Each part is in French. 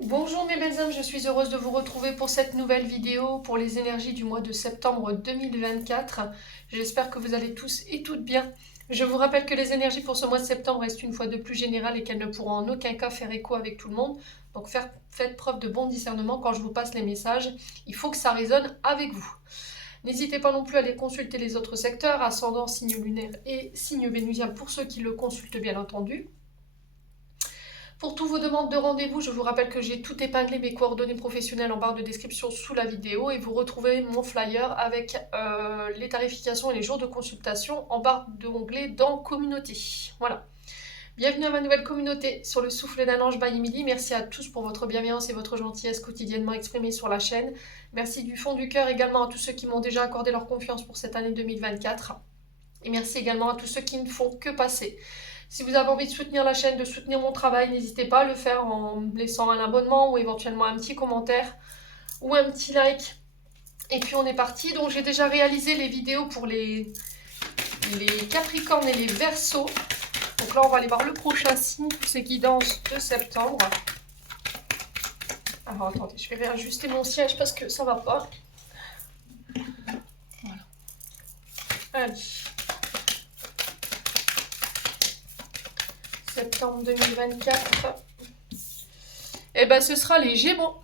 Bonjour mes belles âmes, je suis heureuse de vous retrouver pour cette nouvelle vidéo pour les énergies du mois de septembre 2024. J'espère que vous allez tous et toutes bien. Je vous rappelle que les énergies pour ce mois de septembre restent une fois de plus générales et qu'elles ne pourront en aucun cas faire écho avec tout le monde. Donc faites preuve de bon discernement quand je vous passe les messages. Il faut que ça résonne avec vous. N'hésitez pas non plus à aller consulter les autres secteurs, ascendant, signe lunaire et signe vénusien pour ceux qui le consultent bien entendu. Pour toutes vos demandes de rendez-vous, je vous rappelle que j'ai tout épinglé mes coordonnées professionnelles en barre de description sous la vidéo et vous retrouvez mon flyer avec les tarifications et les jours de consultation en barre d'onglet dans Communauté. Voilà. Bienvenue à ma nouvelle communauté sur le souffle d'un ange by Emily. Merci à tous pour votre bienveillance et votre gentillesse quotidiennement exprimée sur la chaîne. Merci du fond du cœur également à tous ceux qui m'ont déjà accordé leur confiance pour cette année 2024. Et merci également à tous ceux qui ne font que passer. Si vous avez envie de soutenir la chaîne, de soutenir mon travail, n'hésitez pas à le faire en laissant un abonnement ou éventuellement un petit commentaire ou un petit like. Et puis on est parti. Donc j'ai déjà réalisé les vidéos pour les Capricornes et les Verseaux. Donc là on va aller voir le prochain signe pour ces guidances de septembre. Alors attendez, je vais réajuster mon siège parce que ça va pas. Voilà. Allez. Septembre 2024. Et ben ce sera les Gémeaux.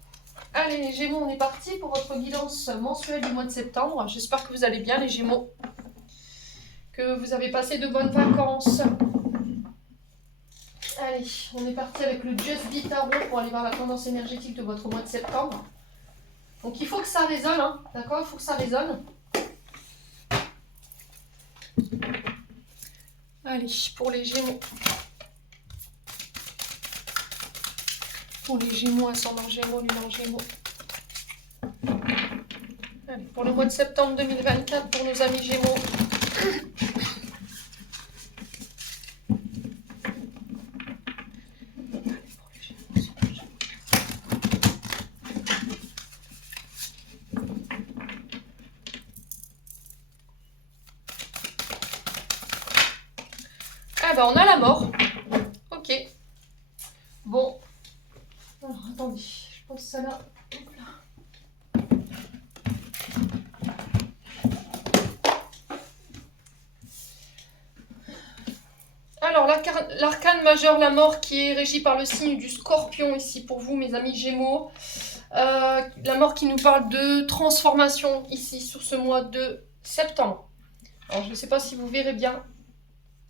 Allez les Gémeaux, on est parti pour votre guidance mensuelle du mois de septembre. J'espère que vous allez bien les Gémeaux. Que vous avez passé de bonnes vacances. Allez, on est parti avec le Just Be Tarot pour aller voir la tendance énergétique de votre mois de septembre. Donc il faut que ça résonne, hein, d'accord? Il faut que ça résonne. Allez, pour les Gémeaux. Pour les Gémeaux, ascendant Gémeaux, lunaire Gémeaux. Allez, pour le mois de septembre 2024, pour nos amis Gémeaux. Ah bah on a la mort. Ok. Bon. Alors attendez, je pense que ça là. Alors l'arcane majeur, la mort, qui est régie par le signe du Scorpion ici pour vous mes amis Gémeaux. La mort qui nous parle de transformation ici sur ce mois de septembre. Alors je ne sais pas si vous verrez bien.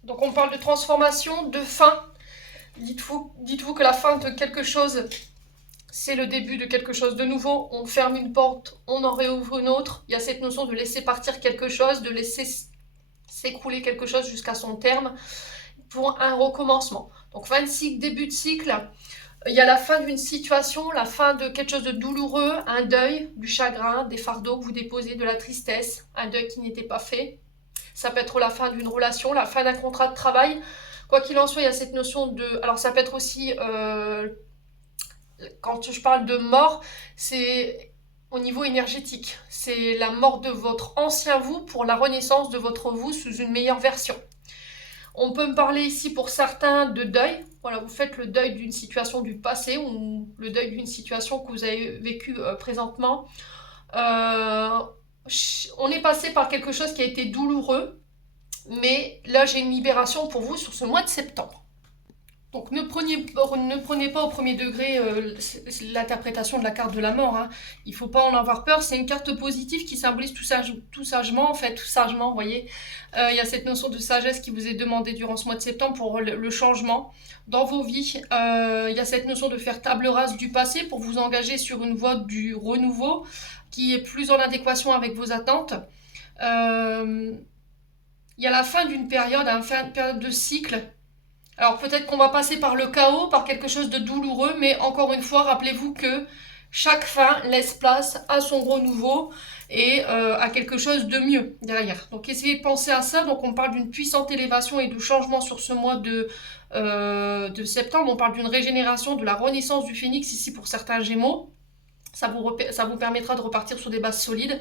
Donc on parle de transformation, de fin. Dites-vous que la fin de quelque chose, c'est le début de quelque chose de nouveau. On ferme une porte, on en réouvre une autre. Il y a cette notion de laisser partir quelque chose, de laisser s'écrouler quelque chose jusqu'à son terme pour un recommencement. Donc fin de cycle, début de cycle. Il y a la fin d'une situation, la fin de quelque chose de douloureux, un deuil, du chagrin, des fardeaux que vous déposez, de la tristesse, un deuil qui n'était pas fait. Ça peut être la fin d'une relation, la fin d'un contrat de travail. Quoi qu'il en soit, il y a cette notion de... Alors ça peut être aussi... quand je parle de mort, c'est au niveau énergétique. C'est la mort de votre ancien vous pour la renaissance de votre vous sous une meilleure version. On peut me parler ici pour certains de deuil. Voilà, vous faites le deuil d'une situation du passé ou le deuil d'une situation que vous avez vécue présentement. On est passé par quelque chose qui a été douloureux, mais là j'ai une libération pour vous sur ce mois de septembre. Donc ne prenez pas au premier degré l'interprétation de la carte de la mort. Hein. Il ne faut pas en avoir peur. C'est une carte positive qui symbolise tout sagement, en fait, tout sagement, vous voyez. Il y a cette notion de sagesse qui vous est demandée durant ce mois de septembre pour le changement dans vos vies. Il y a cette notion de faire table rase du passé pour vous engager sur une voie du renouveau qui est plus en adéquation avec vos attentes. Il y a la fin d'une période, une période de cycle. Alors peut-être qu'on va passer par le chaos, par quelque chose de douloureux, mais encore une fois, rappelez-vous que chaque fin laisse place à son renouveau et à quelque chose de mieux derrière. Donc essayez de penser à ça. Donc on parle d'une puissante élévation et de changement sur ce mois de septembre. On parle d'une régénération, de la renaissance du phénix ici pour certains Gémeaux. Ça vous permettra de repartir sur des bases solides.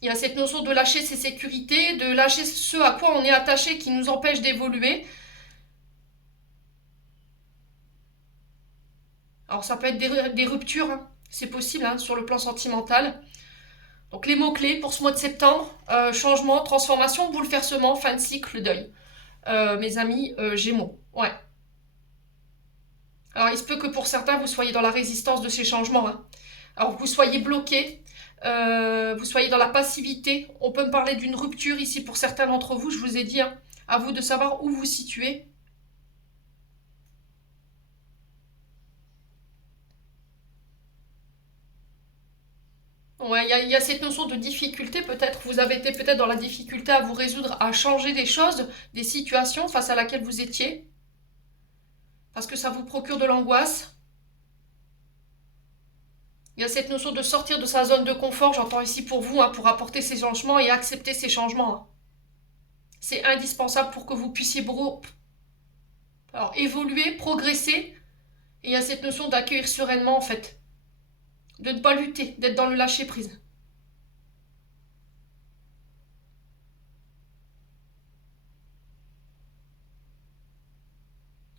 Il y a cette notion de lâcher ses sécurités, de lâcher ce à quoi on est attaché qui nous empêche d'évoluer. Alors ça peut être des ruptures, hein. C'est possible hein, sur le plan sentimental. Donc les mots-clés pour ce mois de septembre, changement, transformation, bouleversement, fin de cycle, deuil. Mes amis Gémeaux, ouais. Alors il se peut que pour certains vous soyez dans la résistance de ces changements, hein. Alors vous soyez bloqué, vous soyez dans la passivité. On peut me parler d'une rupture ici pour certains d'entre vous, je vous ai dit, hein. À vous de savoir où vous situez. Ouais, il y a cette notion de difficulté, peut-être. Vous avez été peut-être dans la difficulté à vous résoudre, à changer des choses, des situations face à laquelle vous étiez, parce que ça vous procure de l'angoisse. Il y a cette notion de sortir de sa zone de confort, j'entends ici pour vous, hein, pour apporter ces changements et accepter ces changements, hein. C'est indispensable pour que vous puissiez alors, évoluer, progresser. Et il y a cette notion d'accueillir sereinement, en fait. De ne pas lutter, d'être dans le lâcher-prise.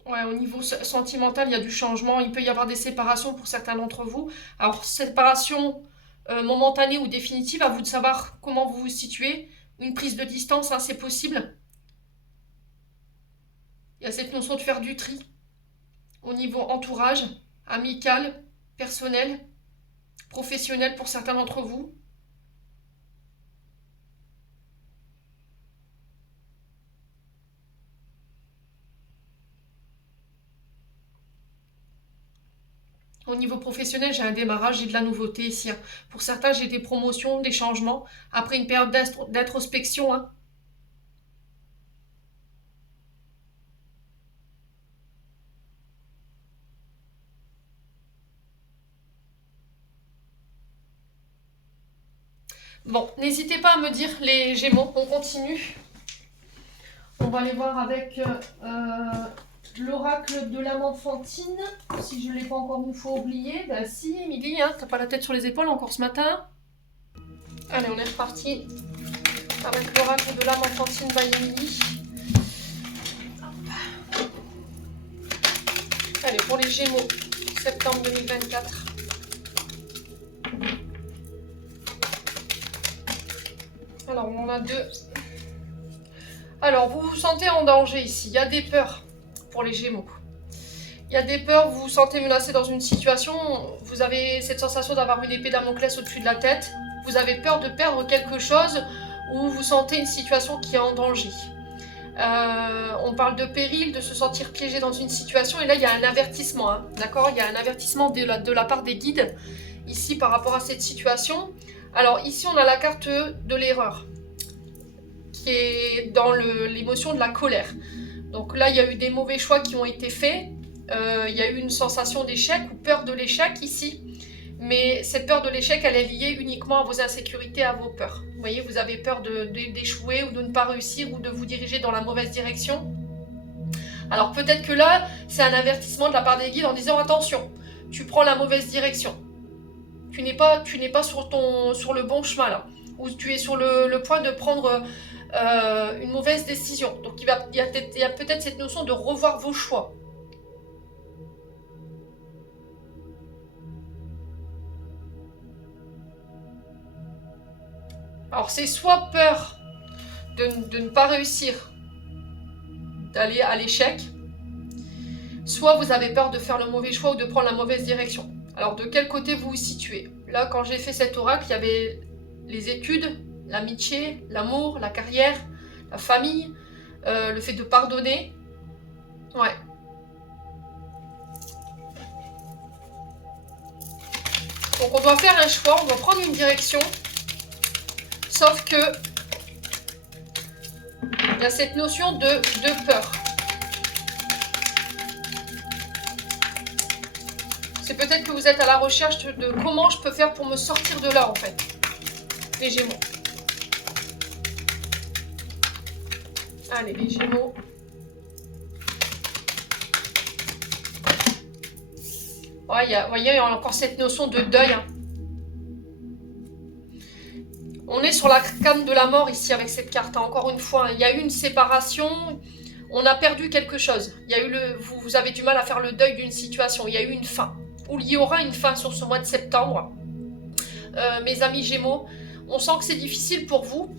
Ouais, au niveau sentimental, il y a du changement. Il peut y avoir des séparations pour certains d'entre vous. Alors, séparation momentanée ou définitive, à vous de savoir comment vous vous situez. Une prise de distance, hein, c'est possible. Il y a cette notion de faire du tri au niveau entourage, amical, personnel, professionnel pour certains d'entre vous. Au niveau professionnel, j'ai un démarrage, j'ai de la nouveauté ici, hein. Pour certains, j'ai des promotions, des changements, après une période d'introspection, hein. Bon, n'hésitez pas à me dire les Gémeaux, on continue. On va aller voir avec l'oracle de l'âme enfantine. Si je ne l'ai pas encore une fois oublié, ben si, Émilie, hein, t'as pas la tête sur les épaules encore ce matin. Allez, on est reparti avec l'oracle de l'âme enfantine by Émilie. Allez, pour les Gémeaux, septembre 2024. Alors, on en a deux. Alors, vous vous sentez en danger ici. Il y a des peurs pour les Gémeaux. Il y a des peurs, vous vous sentez menacé dans une situation. Vous avez cette sensation d'avoir une épée Damoclès au-dessus de la tête. Vous avez peur de perdre quelque chose ou vous sentez une situation qui est en danger. On parle de péril, de se sentir piégé dans une situation. Et là, il y a un avertissement. Hein, d'accord, il y a un avertissement de la part des guides ici par rapport à cette situation. Alors ici, on a la carte de l'erreur qui est dans l'émotion de la colère. Donc là, il y a eu des mauvais choix qui ont été faits. Il y a eu une sensation d'échec ou peur de l'échec ici. Mais cette peur de l'échec, elle est liée uniquement à vos insécurités, à vos peurs. Vous voyez, vous avez peur d'échouer ou de ne pas réussir ou de vous diriger dans la mauvaise direction. Alors peut-être que là, c'est un avertissement de la part des guides en disant attention, tu prends la mauvaise direction. Tu n'es pas sur le bon chemin là. Ou tu es sur le point de prendre une mauvaise décision. Donc il y a peut-être cette notion de revoir vos choix. Alors c'est soit peur de ne pas réussir, d'aller à l'échec, soit vous avez peur de faire le mauvais choix ou de prendre la mauvaise direction. Alors de quel côté vous vous situez? Là, quand j'ai fait cet oracle, il y avait les études, l'amitié, l'amour, la carrière, la famille, le fait de pardonner. Ouais. Donc on doit faire un choix, on doit prendre une direction. Sauf que il y a cette notion de peur. C'est peut-être que vous êtes à la recherche de comment je peux faire pour me sortir de là en fait. Les Gémeaux. Allez, les Gémeaux. Ouais, vous voyez, il y a encore cette notion de deuil. Hein. On est sur la canne de la mort ici avec cette carte. Hein. Encore une fois, il y a eu une séparation. On a perdu quelque chose. Il y a eu vous avez du mal à faire le deuil d'une situation. Il y a eu une fin. où il y aura une fin sur ce mois de septembre. Mes amis Gémeaux, on sent que c'est difficile pour vous.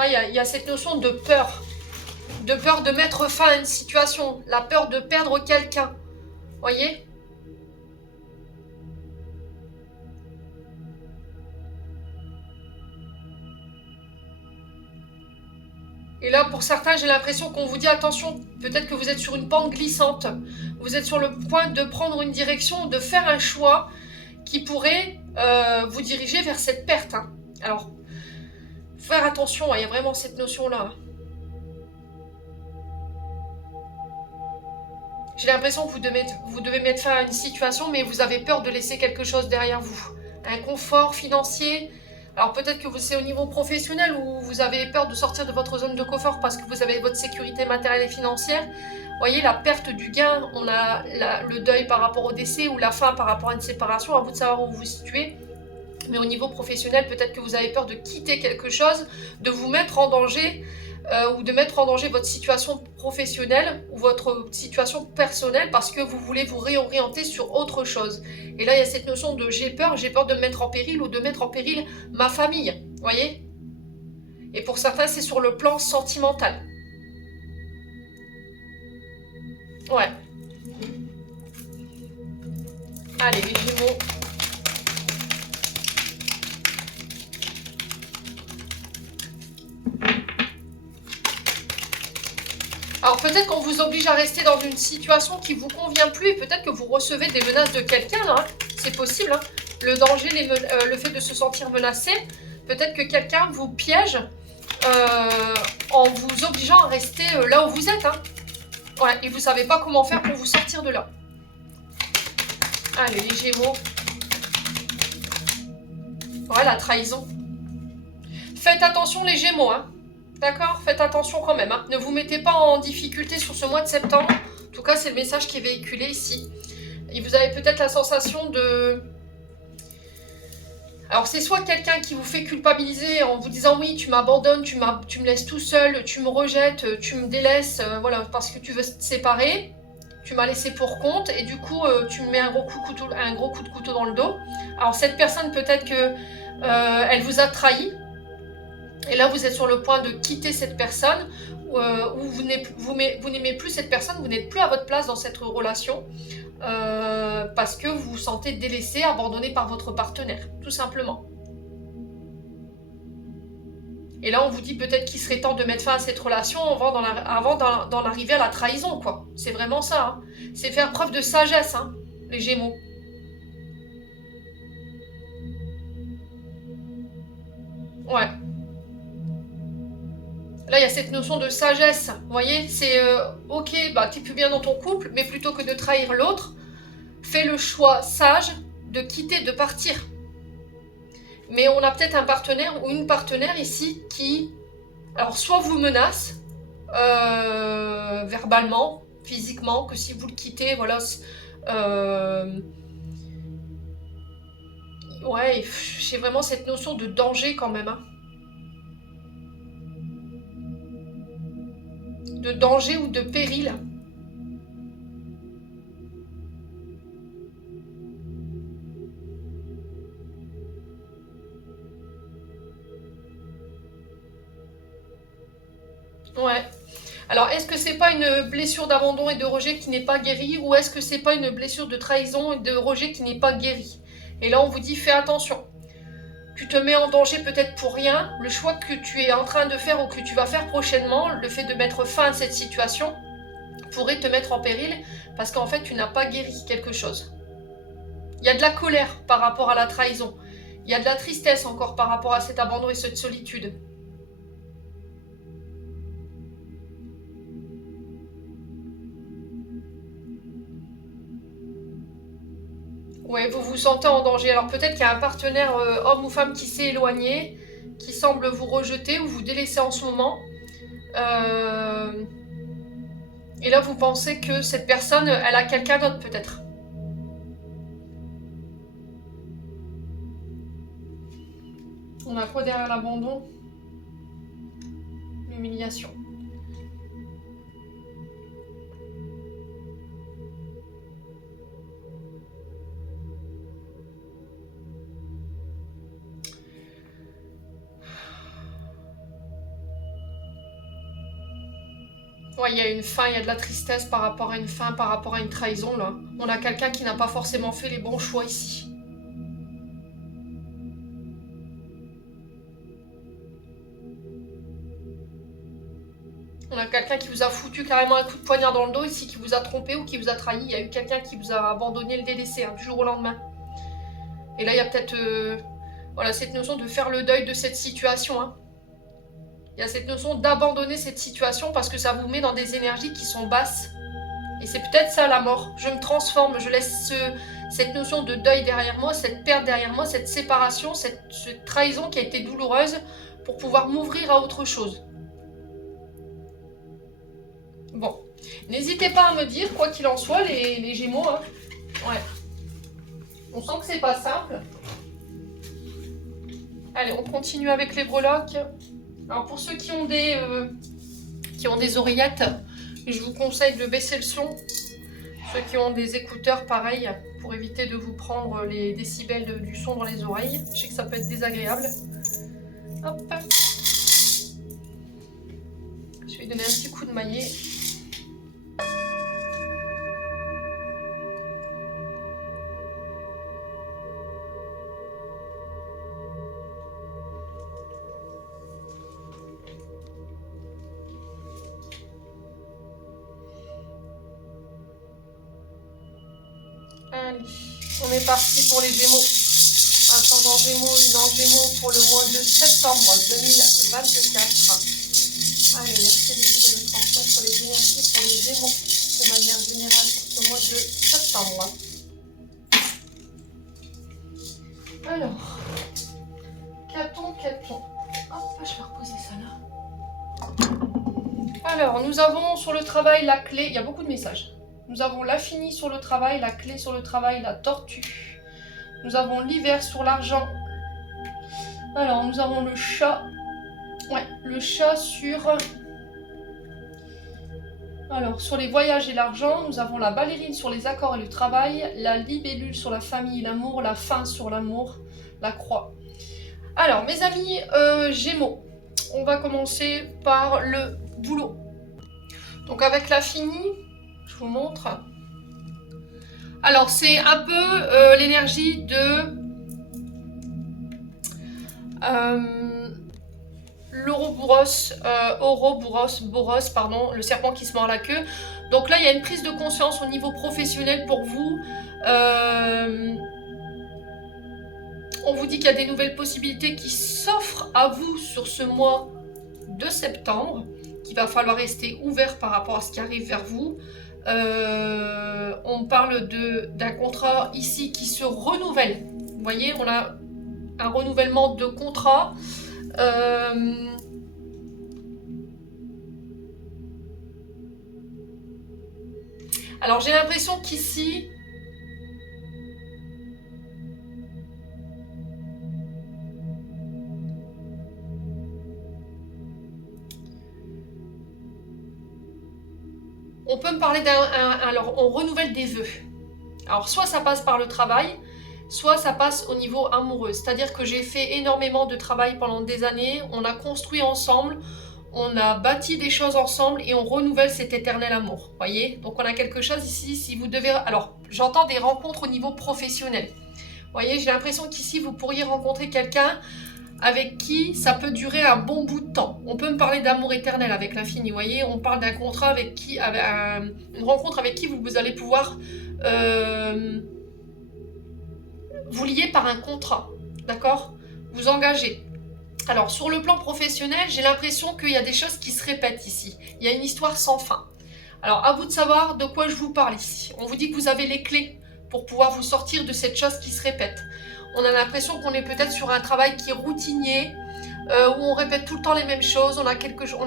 Il y a cette notion de peur de mettre fin à une situation, la peur de perdre quelqu'un, voyez? Et là, pour certains, j'ai l'impression qu'on vous dit attention, peut-être que vous êtes sur une pente glissante, vous êtes sur le point de prendre une direction, de faire un choix qui pourrait vous diriger vers cette perte. Hein. Alors, faire attention, il y a vraiment cette notion-là. J'ai l'impression que vous devez mettre fin à une situation, mais vous avez peur de laisser quelque chose derrière vous. Un confort financier. Alors peut-être que c'est au niveau professionnel où vous avez peur de sortir de votre zone de confort parce que vous avez votre sécurité matérielle et financière. Vous voyez, la perte du gain, on a le deuil par rapport au décès ou la fin par rapport à une séparation, à vous de savoir où vous vous situez. Mais au niveau professionnel, peut-être que vous avez peur de quitter quelque chose, de vous mettre en danger ou de mettre en danger votre situation professionnelle ou votre situation personnelle parce que vous voulez vous réorienter sur autre chose. Et là, il y a cette notion de j'ai peur de me mettre en péril ou de mettre en péril ma famille, voyez? Et pour certains, c'est sur le plan sentimental. Ouais. Allez, les Gémeaux. Alors peut-être qu'on vous oblige à rester dans une situation qui vous convient plus et peut-être que vous recevez des menaces de quelqu'un là, hein. C'est possible. Hein. Le danger, le fait de se sentir menacé, peut-être que quelqu'un vous piège en vous obligeant à rester là où vous êtes. Hein. Ouais, et vous savez pas comment faire pour vous sortir de là. Allez, les Gémeaux. Ouais, la trahison. Faites attention les Gémeaux, hein. D'accord? Faites attention quand même. Hein. Ne vous mettez pas en difficulté sur ce mois de septembre. En tout cas, c'est le message qui est véhiculé ici. Et vous avez peut-être la sensation de... Alors, c'est soit quelqu'un qui vous fait culpabiliser en vous disant « Oui, tu m'abandonnes, tu me laisses tout seul, tu me rejettes, tu me délaisses, voilà, parce que tu veux te séparer. Tu m'as laissé pour compte et du coup, tu me mets un gros coup de couteau dans le dos. » Alors, cette personne, peut-être que elle vous a trahi. Et là, vous êtes sur le point de quitter cette personne, ou vous n'aimez plus cette personne, vous n'êtes plus à votre place dans cette relation, parce que vous vous sentez délaissé, abandonné par votre partenaire, tout simplement. Et là, on vous dit peut-être qu'il serait temps de mettre fin à cette relation avant d'en arriver à la trahison, quoi. C'est vraiment ça. Hein. C'est faire preuve de sagesse, hein, les Gémeaux. Ouais. Là, il y a cette notion de sagesse, vous voyez, c'est ok, bah t'es plus bien dans ton couple, mais plutôt que de trahir l'autre, fais le choix sage de quitter, de partir. Mais on a peut-être un partenaire ou une partenaire ici qui, alors soit vous menace, verbalement, physiquement, que si vous le quittez, voilà, ouais, j'ai vraiment cette notion de danger quand même, hein. De danger ou de péril. Ouais. Alors, est-ce que c'est pas une blessure d'abandon et de rejet qui n'est pas guérie, ou est-ce que c'est pas une blessure de trahison et de rejet qui n'est pas guérie? Et là, on vous dit, fais attention. Tu te mets en danger peut-être pour rien. Le choix que tu es en train de faire ou que tu vas faire prochainement, le fait de mettre fin à cette situation, pourrait te mettre en péril parce qu'en fait, tu n'as pas guéri quelque chose. Il y a de la colère par rapport à la trahison. Il y a de la tristesse encore par rapport à cet abandon et cette solitude. Ouais, vous vous sentez en danger. Alors peut-être qu'il y a un partenaire homme ou femme qui s'est éloigné, qui semble vous rejeter ou vous délaisser en ce moment. Et là, vous pensez que cette personne, elle a quelqu'un d'autre peut-être. On a quoi derrière l'abandon? humiliation. Ouais, il y a une fin, il y a de la tristesse par rapport à une fin, par rapport à une trahison, là. On a quelqu'un qui n'a pas forcément fait les bons choix ici. On a quelqu'un qui vous a foutu carrément un coup de poignard dans le dos ici, qui vous a trompé ou qui vous a trahi. Il y a eu quelqu'un qui vous a abandonné, le délaissé, hein, du jour au lendemain. Et là, il y a peut-être voilà, cette notion de faire le deuil de cette situation, hein. Il y a cette notion d'abandonner cette situation parce que ça vous met dans des énergies qui sont basses. Et c'est peut-être ça la mort. Je me transforme, je laisse cette notion de deuil derrière moi, cette perte derrière moi, cette séparation, cette trahison qui a été douloureuse pour pouvoir m'ouvrir à autre chose. Bon, n'hésitez pas à me dire, quoi qu'il en soit, les Gémeaux. Hein. Ouais. On sent que c'est pas simple. Allez, on continue avec les breloques. Alors pour ceux qui ont des oreillettes, je vous conseille de baisser le son. Ceux qui ont des écouteurs, pareil, pour éviter de vous prendre les décibels du son dans les oreilles. Je sais que ça peut être désagréable. Hop. Je vais donner un petit coup de maillet. Allez, on est parti pour les Gémeaux. Ascendant Gémeaux, lunant Gémeaux pour le mois de septembre 2024. Allez, merci les guides de me transmettre les énergies pour les Gémeaux de manière générale pour ce mois de septembre. Alors, qu'a-t-on. Hop, je vais reposer ça là. Alors, nous avons sur le travail la clé. Il y a beaucoup de messages. Nous avons l'infini sur le travail, la clé sur le travail, la tortue. Nous avons l'hiver sur l'argent. Alors, nous avons le chat. Ouais, le chat sur... Alors, sur les voyages et l'argent, nous avons la ballerine sur les accords et le travail, la libellule sur la famille et l'amour, la fin sur l'amour, la croix. Alors, mes amis Gémeaux, on va commencer par le boulot. Donc, avec l'infini... Je vous montre. Alors, c'est un peu l'énergie de Ouroboros, pardon, le serpent qui se mord la queue. Donc là, il y a une prise de conscience au niveau professionnel pour vous. On vous dit qu'il y a des nouvelles possibilités qui s'offrent à vous sur ce mois de septembre, qu'il va falloir rester ouvert par rapport à ce qui arrive vers vous. On parle d'un contrat ici qui se renouvelle. Vous voyez, on a un renouvellement de contrat. Alors j'ai l'impression qu'ici, on peut me parler alors on renouvelle des vœux. Alors soit ça passe par le travail, soit ça passe au niveau amoureux. C'est-à-dire que j'ai fait énormément de travail pendant des années, on a construit ensemble, on a bâti des choses ensemble et on renouvelle cet éternel amour. Voyez? Donc on a quelque chose ici, si vous devez... Alors, j'entends des rencontres au niveau professionnel. Voyez, j'ai l'impression qu'ici, vous pourriez rencontrer quelqu'un avec qui ça peut durer un bon bout de temps. On peut me parler d'amour éternel avec l'infini, vous voyez, on parle d'un contrat avec qui, une rencontre avec qui vous allez pouvoir vous lier par un contrat, d'accord? Vous engagez. Alors, sur le plan professionnel, j'ai l'impression qu'il y a des choses qui se répètent ici. Il y a une histoire sans fin. Alors, à vous de savoir de quoi je vous parle ici. On vous dit que vous avez les clés pour pouvoir vous sortir de cette chose qui se répète. On a l'impression qu'on est peut-être sur un travail qui est routinier, où on répète tout le temps les mêmes choses. On a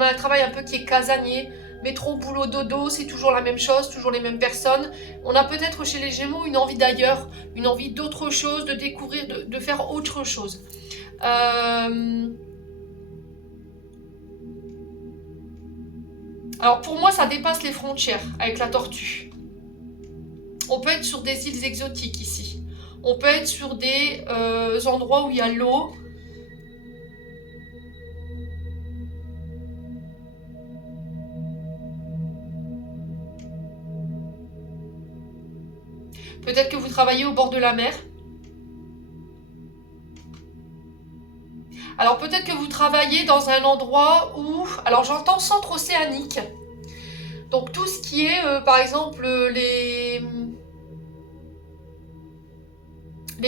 un travail un peu qui est casanier. Métro, boulot, dodo, c'est toujours la même chose, toujours les mêmes personnes. On a peut-être chez les Gémeaux une envie d'ailleurs, une envie d'autre chose, de découvrir, de faire autre chose. Alors pour moi, ça dépasse les frontières avec la tortue. On peut être sur des îles exotiques ici. On peut être sur des endroits où il y a l'eau. Peut-être que vous travaillez au bord de la mer. Alors peut-être que vous travaillez dans un endroit où... Alors j'entends centre océanique. Donc tout ce qui est, par exemple, les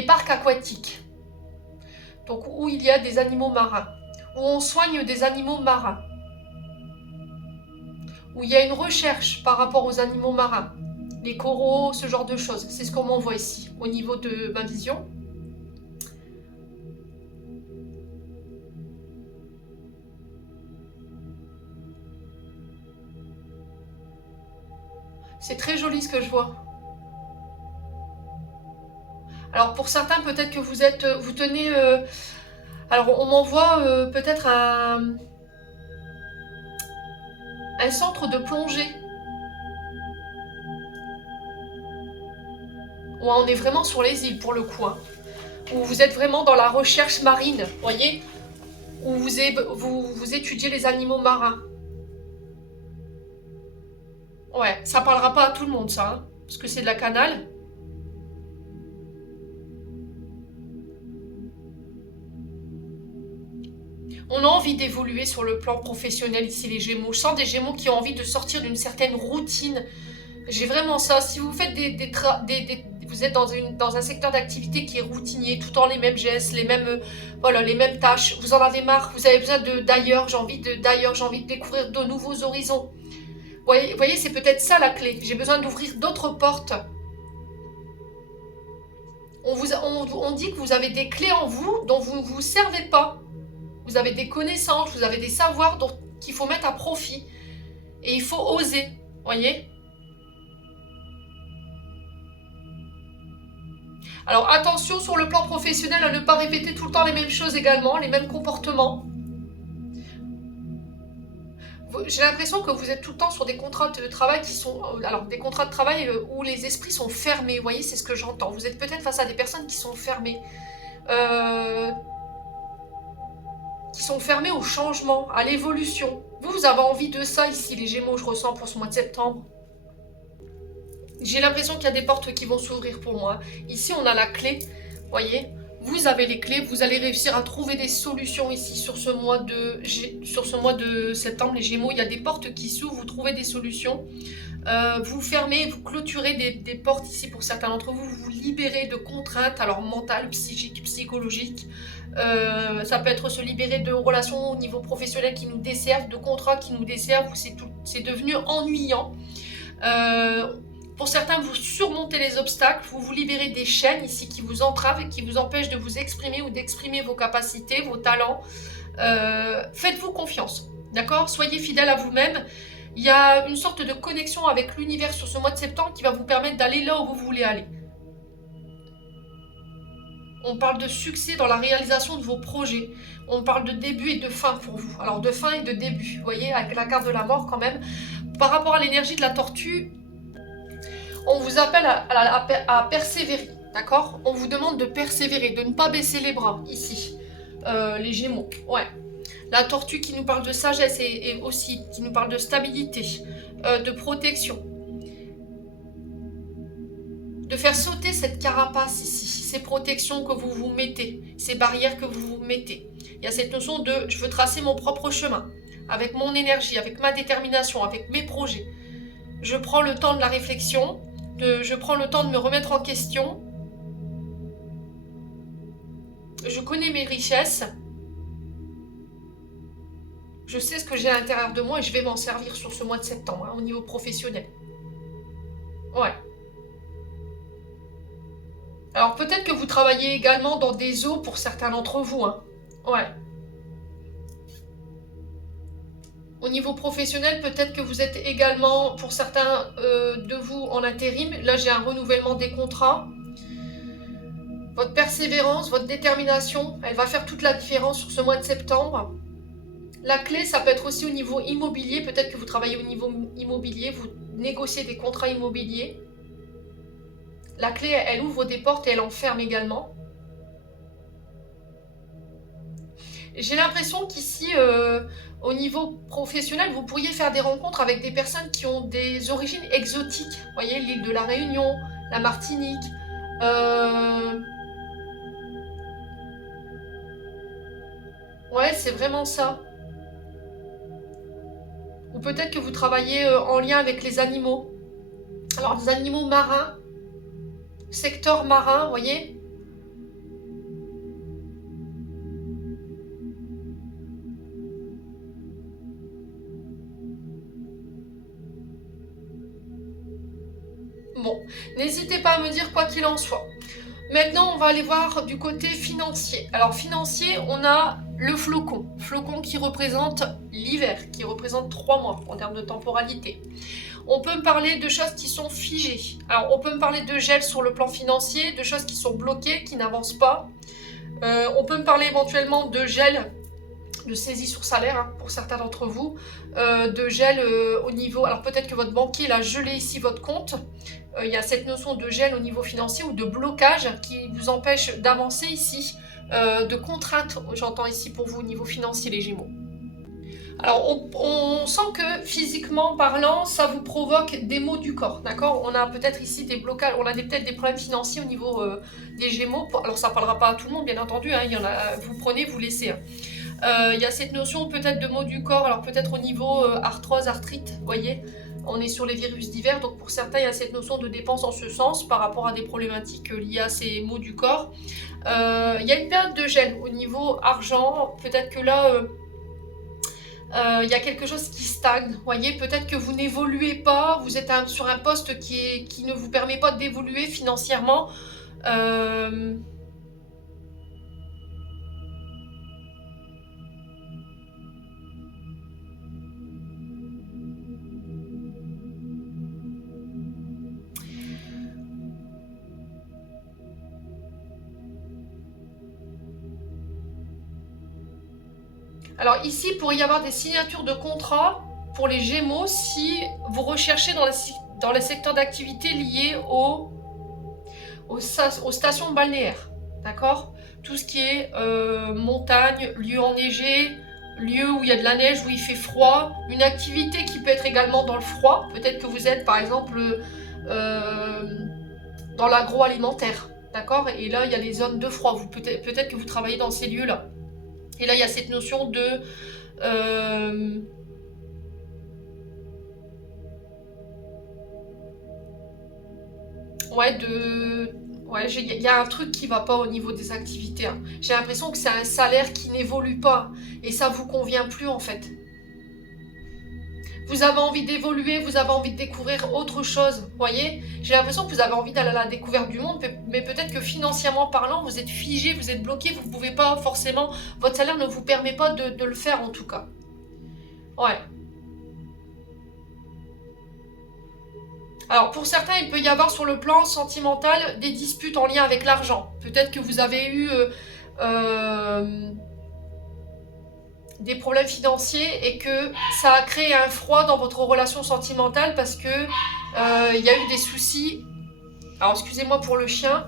parcs aquatiques. Donc où il y a des animaux marins. Où on soigne des animaux marins. Où il y a une recherche par rapport aux animaux marins. Les coraux, ce genre de choses. C'est ce qu'on m'envoie ici, au niveau de ma vision. C'est très joli ce que je vois. Alors pour certains, peut-être que vous tenez... alors on m'envoie peut-être un centre de plongée. Ouais, on est vraiment sur les îles pour le coup. Hein. Où vous êtes vraiment dans la recherche marine, voyez, où vous étudiez les animaux marins. Ouais, ça parlera pas à tout le monde ça, hein, parce que c'est de la canale. On a envie d'évoluer sur le plan professionnel ici les Gémeaux. Je sens des Gémeaux qui ont envie de sortir d'une certaine routine. J'ai vraiment ça. Si vous faites vous êtes dans un secteur d'activité qui est routinier, tout le temps les mêmes gestes, les mêmes tâches. Vous en avez marre. Vous avez besoin d'ailleurs. J'ai envie de découvrir de nouveaux horizons. Vous voyez, c'est peut-être ça la clé. J'ai besoin d'ouvrir d'autres portes. On dit que vous avez des clés en vous dont vous ne vous servez pas. Vous avez des connaissances, vous avez des savoirs qu'il faut mettre à profit. Et il faut oser. Voyez ? Alors attention sur le plan professionnel à ne pas répéter tout le temps les mêmes choses également, les mêmes comportements. J'ai l'impression que vous êtes tout le temps sur des contrats de travail qui sont... Alors des contrats de travail où les esprits sont fermés, vous voyez, c'est ce que j'entends. Vous êtes peut-être face à des personnes qui sont fermées. Qui sont fermées au changement, à l'évolution. Vous avez envie de ça ici, les Gémeaux, je ressens pour ce mois de septembre. J'ai l'impression qu'il y a des portes qui vont s'ouvrir pour moi. Ici, on a la clé, voyez. Vous avez les clés, vous allez réussir à trouver des solutions ici sur ce mois de septembre, les Gémeaux. Il y a des portes qui s'ouvrent, vous trouvez des solutions. Vous fermez, vous clôturez des portes ici pour certains d'entre vous. Vous vous libérez de contraintes, alors mentales, psychiques, psychologiques. Ça peut être se libérer de relations au niveau professionnel qui nous desservent, de contrats qui nous desservent, où c'est devenu ennuyant. Pour certains, vous surmontez les obstacles, vous vous libérez des chaînes ici qui vous entravent et qui vous empêchent de vous exprimer ou d'exprimer vos capacités, vos talents. Faites-vous confiance, d'accord ? Soyez fidèle à vous-même. Il y a une sorte de connexion avec l'univers sur ce mois de septembre qui va vous permettre d'aller là où vous voulez aller. On parle de succès dans la réalisation de vos projets. On parle de début et de fin pour vous. Alors de fin et de début, vous voyez, avec la carte de la mort quand même. Par rapport à l'énergie de la tortue, on vous appelle à persévérer, d'accord ? On vous demande de persévérer, de ne pas baisser les bras, ici. Les Gémeaux, ouais. La tortue qui nous parle de sagesse et aussi qui nous parle de stabilité, de protection. De faire sauter cette carapace ici, ces protections que vous vous mettez, ces barrières que vous vous mettez. Il y a cette notion de « je veux tracer mon propre chemin » avec mon énergie, avec ma détermination, avec mes projets. Je prends le temps de la réflexion, je prends le temps de me remettre en question. Je connais mes richesses. Je sais ce que j'ai à l'intérieur de moi et je vais m'en servir sur ce mois de septembre, hein, au niveau professionnel. Ouais. Alors peut-être que vous travaillez également dans des eaux pour certains d'entre vous, hein. Ouais. Au niveau professionnel, peut-être que vous êtes également, pour certains de vous, en intérim. Là, j'ai un renouvellement des contrats. Votre persévérance, votre détermination, elle va faire toute la différence sur ce mois de septembre. La clé, ça peut être aussi au niveau immobilier. Peut-être que vous travaillez au niveau immobilier, vous négociez des contrats immobiliers. La clé, elle ouvre des portes et elle en ferme également. J'ai l'impression qu'ici, au niveau professionnel, vous pourriez faire des rencontres avec des personnes qui ont des origines exotiques. Vous voyez, l'île de la Réunion, la Martinique. Ouais, c'est vraiment ça. Ou peut-être que vous travaillez en lien avec les animaux. Alors, les animaux marins, secteur marin, vous voyez. Bon, n'hésitez pas à me dire quoi qu'il en soit. Maintenant, on va aller voir du côté financier. Alors, financier, on a le flocon. Flocon qui représente l'hiver, qui représente 3 mois en termes de temporalité. On peut me parler de choses qui sont figées. Alors, on peut me parler de gel sur le plan financier, de choses qui sont bloquées, qui n'avancent pas. On peut me parler éventuellement de gel, de saisie sur salaire, hein, pour certains d'entre vous, de gel au niveau... Alors, peut-être que votre banquier a gelé ici votre compte. Il y a cette notion de gel au niveau financier ou de blocage qui vous empêche d'avancer ici, de contrainte, j'entends ici pour vous au niveau financier les Gémeaux. Alors on sent que physiquement parlant, ça vous provoque des maux du corps, d'accord? On a peut-être ici des blocages, on a peut-être des problèmes financiers au niveau des Gémeaux. Alors ça ne parlera pas à tout le monde bien entendu, hein, il y en a, vous prenez, vous laissez. Hein. Il y a cette notion peut-être de maux du corps, alors peut-être au niveau arthrose, arthrite, vous voyez? On est sur les virus divers, donc pour certains, il y a cette notion de dépense en ce sens par rapport à des problématiques liées à ces maux du corps. Il y a une période de gel au niveau argent, peut-être que là, il y a quelque chose qui stagne. Vous voyez, peut-être que vous n'évoluez pas, vous êtes sur un poste qui ne vous permet pas d'évoluer financièrement. Alors ici, il pourrait y avoir des signatures de contrats pour les Gémeaux si vous recherchez dans les secteurs d'activité liés aux stations balnéaires. D'accord? Tout ce qui est montagne, lieu enneigé, lieu où il y a de la neige, où il fait froid. Une activité qui peut être également dans le froid. Peut-être que vous êtes par exemple dans l'agroalimentaire. D'accord? Et là, il y a les zones de froid. Peut-être que vous travaillez dans ces lieux-là. Et là, il y a cette notion de... Ouais, il y a un truc qui va pas au niveau des activités. Hein. J'ai l'impression que c'est un salaire qui n'évolue pas. Et ça vous convient plus, en fait. Vous avez envie d'évoluer, vous avez envie de découvrir autre chose, vous voyez? J'ai l'impression que vous avez envie d'aller à la découverte du monde, mais peut-être que financièrement parlant, vous êtes figé, vous êtes bloqué, vous ne pouvez pas forcément... Votre salaire ne vous permet pas de le faire, en tout cas. Ouais. Alors, pour certains, il peut y avoir sur le plan sentimental des disputes en lien avec l'argent. Peut-être que vous avez eu... des problèmes financiers et que ça a créé un froid dans votre relation sentimentale parce que il y a eu des soucis. Alors excusez-moi pour le chien.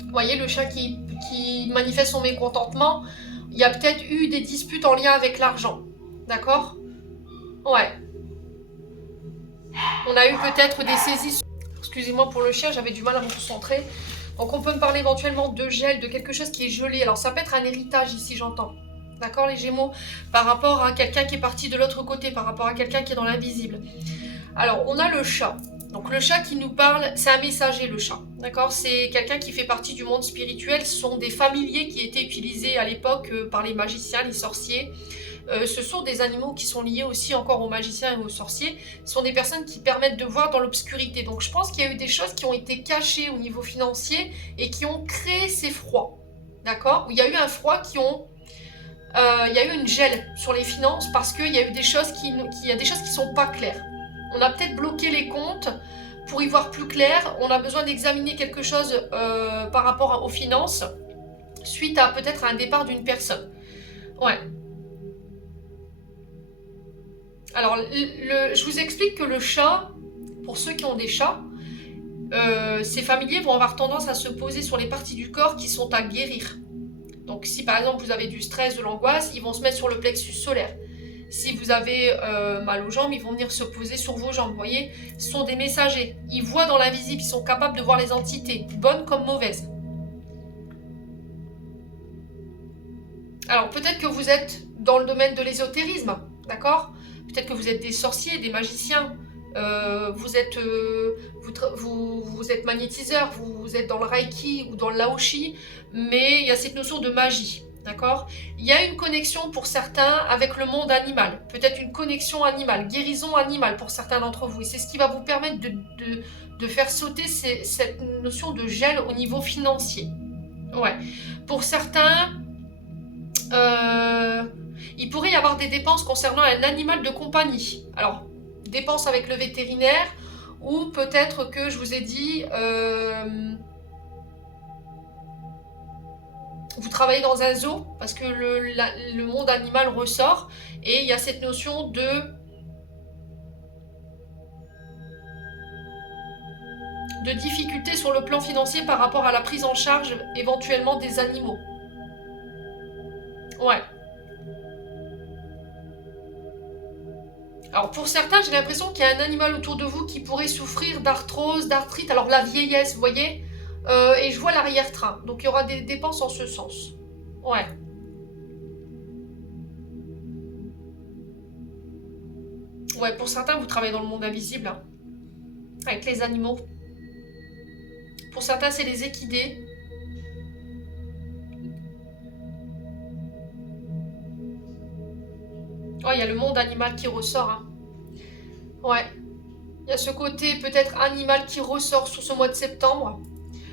Vous voyez le chien qui manifeste son mécontentement. Il y a peut-être eu des disputes en lien avec l'argent. D'accord? Ouais. On a eu peut-être des saisies. Excusez-moi pour le chien, j'avais du mal à me concentrer. Donc on peut me parler éventuellement de gel, de quelque chose qui est gelé. Alors ça peut être un héritage ici, j'entends. D'accord, les Gémeaux? Par rapport à quelqu'un qui est parti de l'autre côté, par rapport à quelqu'un qui est dans l'invisible. Alors, on a le chat. Donc, le chat qui nous parle, c'est un messager, le chat. D'accord? C'est quelqu'un qui fait partie du monde spirituel. Ce sont des familiers qui étaient utilisés à l'époque par les magiciens, les sorciers. Ce sont des animaux qui sont liés aussi encore aux magiciens et aux sorciers. Ce sont des personnes qui permettent de voir dans l'obscurité. Donc, je pense qu'il y a eu des choses qui ont été cachées au niveau financier et qui ont créé ces froids. D'accord? Il y a eu un froid il y a eu une gel sur les finances parce qu'il y a eu des choses qui sont pas claires. On a peut-être bloqué les comptes pour y voir plus clair. On a besoin d'examiner quelque chose par rapport aux finances suite à peut-être un départ d'une personne. Ouais. Alors, je vous explique que le chat, pour ceux qui ont des chats, ces familiers vont avoir tendance à se poser sur les parties du corps qui sont à guérir. Donc si par exemple vous avez du stress, de l'angoisse, ils vont se mettre sur le plexus solaire. Si vous avez mal aux jambes, ils vont venir se poser sur vos jambes. Vous voyez, ce sont des messagers. Ils voient dans l'invisible, ils sont capables de voir les entités, bonnes comme mauvaises. Alors peut-être que vous êtes dans le domaine de l'ésotérisme, d'accord? Peut-être que vous êtes des sorciers, des magiciens, vous êtes magnétiseur, vous êtes dans le Reiki ou dans le Laoshi, mais il y a cette notion de magie, d'accord? Il y a une connexion pour certains avec le monde animal, peut-être une connexion animale, guérison animale pour certains d'entre vous, et c'est ce qui va vous permettre de faire sauter cette notion de gel au niveau financier. Ouais. Pour certains, il pourrait y avoir des dépenses concernant un animal de compagnie. Alors, dépenses avec le vétérinaire, ou peut-être que je vous ai dit, vous travaillez dans un zoo, parce que le monde animal ressort, et il y a cette notion de difficulté sur le plan financier par rapport à la prise en charge éventuellement des animaux. Ouais. Alors pour certains, j'ai l'impression qu'il y a un animal autour de vous qui pourrait souffrir d'arthrose, d'arthrite, alors la vieillesse, vous voyez, et je vois l'arrière-train, donc il y aura des dépenses en ce sens. Ouais. Ouais, pour certains, vous travaillez dans le monde invisible, hein, avec les animaux. Pour certains, c'est les équidés. Oh, il y a le monde animal qui ressort, hein. Ouais. Il y a ce côté peut-être animal qui ressort sur ce mois de septembre.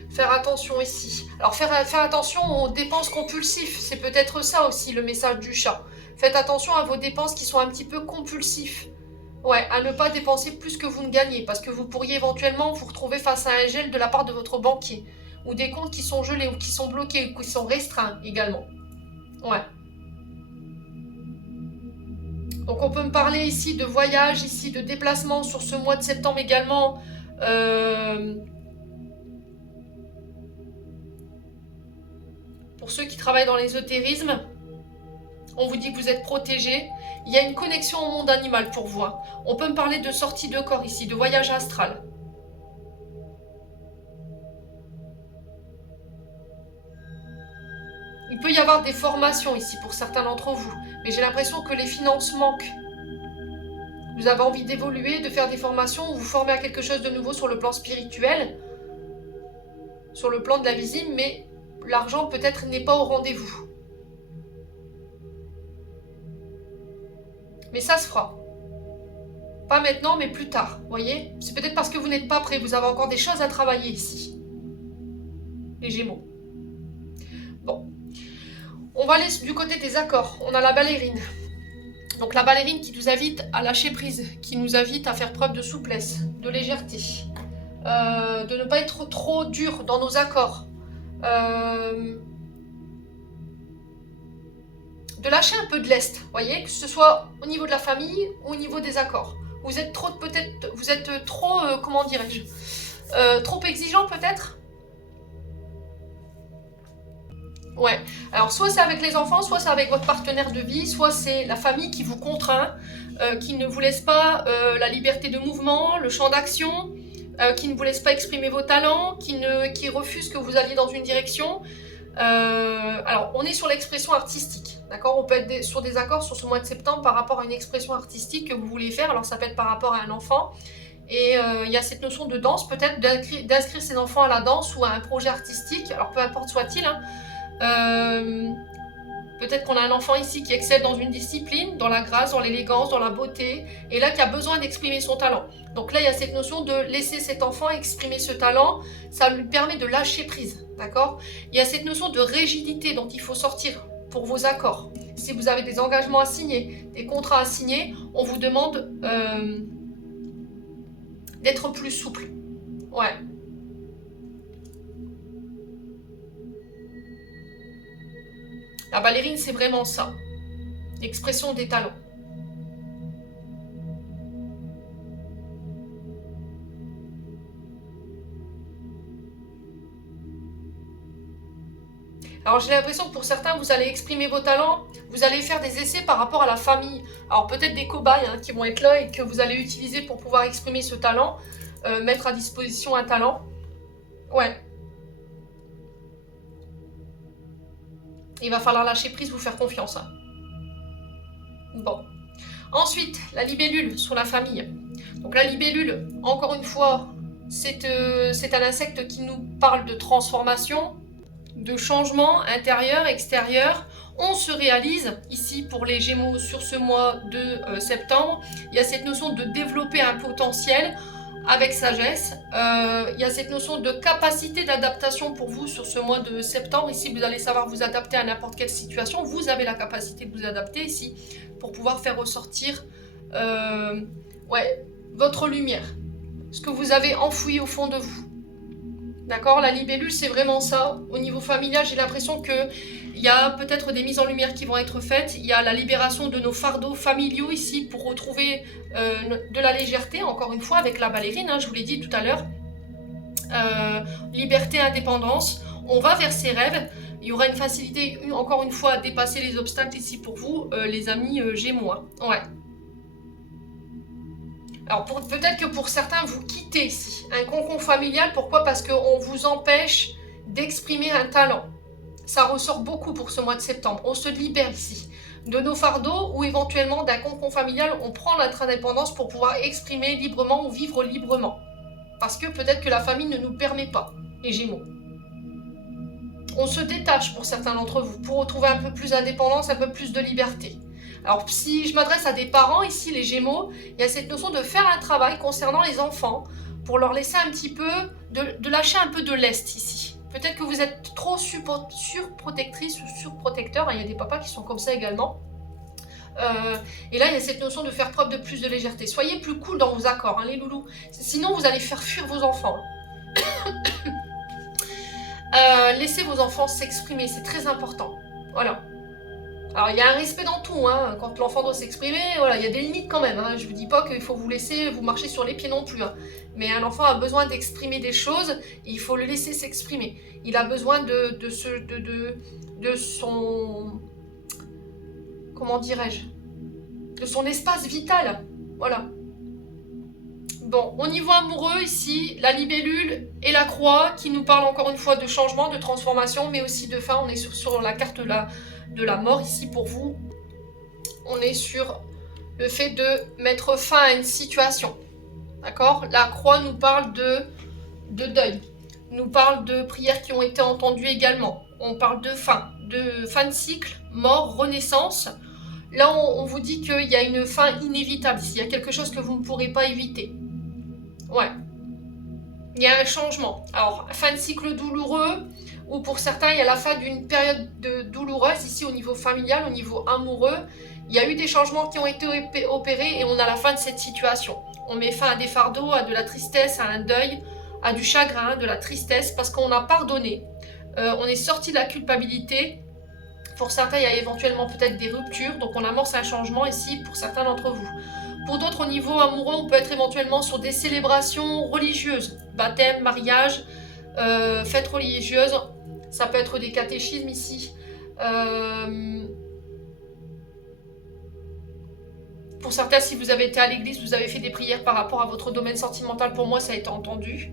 Faire attention ici. Alors faire attention aux dépenses compulsives, c'est peut-être ça aussi le message du chat. Faites attention à vos dépenses qui sont un petit peu compulsives. Ouais, à ne pas dépenser plus que vous ne gagnez, parce que vous pourriez éventuellement vous retrouver face à un gel de la part de votre banquier, ou des comptes qui sont gelés, ou qui sont bloqués, ou qui sont restreints également. Ouais. Donc on peut me parler ici de voyage, ici de déplacement sur ce mois de septembre également. Pour ceux qui travaillent dans l'ésotérisme, on vous dit que vous êtes protégé. Il y a une connexion au monde animal pour vous. On peut me parler de sortie de corps ici, de voyage astral. Il peut y avoir des formations ici pour certains d'entre vous, mais j'ai l'impression que les finances manquent. Vous avez envie d'évoluer, de faire des formations, ou vous formez à quelque chose de nouveau sur le plan spirituel, sur le plan de la visible, mais l'argent peut-être n'est pas au rendez-vous. Mais ça se fera. Pas maintenant, mais plus tard, vous voyez? C'est peut-être parce que vous n'êtes pas prêt, vous avez encore des choses à travailler ici. Les Gémeaux. Bon. On va aller du côté des accords. On a la ballerine. Donc la ballerine qui nous invite à lâcher prise, qui nous invite à faire preuve de souplesse, de légèreté, de ne pas être trop dur dans nos accords, de lâcher un peu de lest, voyez, que ce soit au niveau de la famille ou au niveau des accords. Vous êtes trop, peut-être, vous êtes trop, comment dirais-je, trop exigeant peut-être. Ouais, alors soit c'est avec les enfants, soit c'est avec votre partenaire de vie, soit c'est la famille qui vous contraint, qui ne vous laisse pas la liberté de mouvement, le champ d'action, qui ne vous laisse pas exprimer vos talents, qui refuse que vous alliez dans une direction. Alors, on est sur l'expression artistique, d'accord? On peut être sur des accords sur ce mois de septembre par rapport à une expression artistique que vous voulez faire. Alors, ça peut être par rapport à un enfant. Et il y a cette notion de danse, peut-être d'inscrire ses enfants à la danse ou à un projet artistique. Alors, peu importe soit-il, hein. Peut-être qu'on a un enfant ici qui excelle dans une discipline, dans la grâce, dans l'élégance, dans la beauté, et là qui a besoin d'exprimer son talent. Donc là, il y a cette notion de laisser cet enfant exprimer ce talent, ça lui permet de lâcher prise, d'accord? Il y a cette notion de rigidité dont il faut sortir pour vos accords. Si vous avez des engagements à signer, des contrats à signer, on vous demande d'être plus souple. Ouais. La ballerine, c'est vraiment ça. L'expression des talents. Alors j'ai l'impression que pour certains, vous allez exprimer vos talents, vous allez faire des essais par rapport à la famille. Alors peut-être des cobayes hein, qui vont être là et que vous allez utiliser pour pouvoir exprimer ce talent, mettre à disposition un talent. Ouais. Il va falloir lâcher prise, vous faire confiance. Hein. Bon. Ensuite, la libellule sur la famille. Donc la libellule, encore une fois, c'est un insecte qui nous parle de transformation, de changement intérieur, extérieur. On se réalise, ici pour les Gémeaux sur ce mois de septembre, il y a cette notion de développer un potentiel avec sagesse. Il y a cette notion de capacité d'adaptation pour vous sur ce mois de septembre. Ici, vous allez savoir vous adapter à n'importe quelle situation. Vous avez la capacité de vous adapter ici pour pouvoir faire ressortir votre lumière, ce que vous avez enfoui au fond de vous. D'accord? La libellule, c'est vraiment ça. Au niveau familial, j'ai l'impression qu'il y a peut-être des mises en lumière qui vont être faites. Il y a la libération de nos fardeaux familiaux ici pour retrouver de la légèreté, encore une fois, avec la ballerine, hein, je vous l'ai dit tout à l'heure. Liberté, indépendance. On va vers ses rêves. Il y aura une facilité, encore une fois, à dépasser les obstacles ici pour vous, les amis Gémeaux. Hein. Ouais. Alors peut-être que pour certains, vous quittez ici un cocon familial. Pourquoi? Parce qu'on vous empêche d'exprimer un talent. Ça ressort beaucoup pour ce mois de septembre. On se libère ici de nos fardeaux ou éventuellement d'un cocon familial. On prend notre indépendance pour pouvoir exprimer librement ou vivre librement. Parce que peut-être que la famille ne nous permet pas, les Gémeaux. On se détache pour certains d'entre vous pour retrouver un peu plus d'indépendance, un peu plus de liberté. Alors, si je m'adresse à des parents ici, les Gémeaux, il y a cette notion de faire un travail concernant les enfants pour leur laisser un petit peu, de lâcher un peu de lest ici. Peut-être que vous êtes trop surprotectrice ou surprotecteur, hein, il y a des papas qui sont comme ça également. Et là, il y a cette notion de faire preuve de plus de légèreté. Soyez plus cool dans vos accords, hein, les loulous. Sinon, vous allez faire fuir vos enfants. Laissez vos enfants s'exprimer, c'est très important. Voilà. Alors, il y a un respect dans tout, hein. Quand l'enfant doit s'exprimer, voilà, il y a des limites quand même. Hein. Je ne vous dis pas qu'il faut vous laisser vous marcher sur les pieds non plus. Hein. Mais un enfant a besoin d'exprimer des choses, et il faut le laisser s'exprimer. Il a besoin de son... Comment dirais-je? De son espace vital. Voilà. Bon, au niveau amoureux, ici, la libellule et la croix qui nous parlent encore une fois de changement, de transformation, mais aussi de fin. On est sur la carte de la mort ici pour vous. On est sur le fait de mettre fin à une situation. D'accord? La croix nous parle de deuil, nous parle de prières qui ont été entendues également. On parle de fin de cycle, mort, renaissance. Là, on vous dit qu'il y a une fin inévitable ici. Il y a quelque chose que vous ne pourrez pas éviter. Ouais. Il y a un changement. Alors, fin de cycle douloureux, ou pour certains, il y a la fin d'une période douloureuse, ici au niveau familial, au niveau amoureux. Il y a eu des changements qui ont été opérés et on a la fin de cette situation. On met fin à des fardeaux, à de la tristesse, à un deuil, à du chagrin, de la tristesse, parce qu'on a pardonné. On est sorti de la culpabilité. Pour certains, il y a éventuellement peut-être des ruptures, donc on amorce un changement ici pour certains d'entre vous. Pour d'autres, au niveau amoureux, on peut être éventuellement sur des célébrations religieuses, baptême, mariage, fêtes religieuses, ça peut être des catéchismes ici. Pour certains, si vous avez été à l'église, vous avez fait des prières par rapport à votre domaine sentimental, pour moi, ça a été entendu.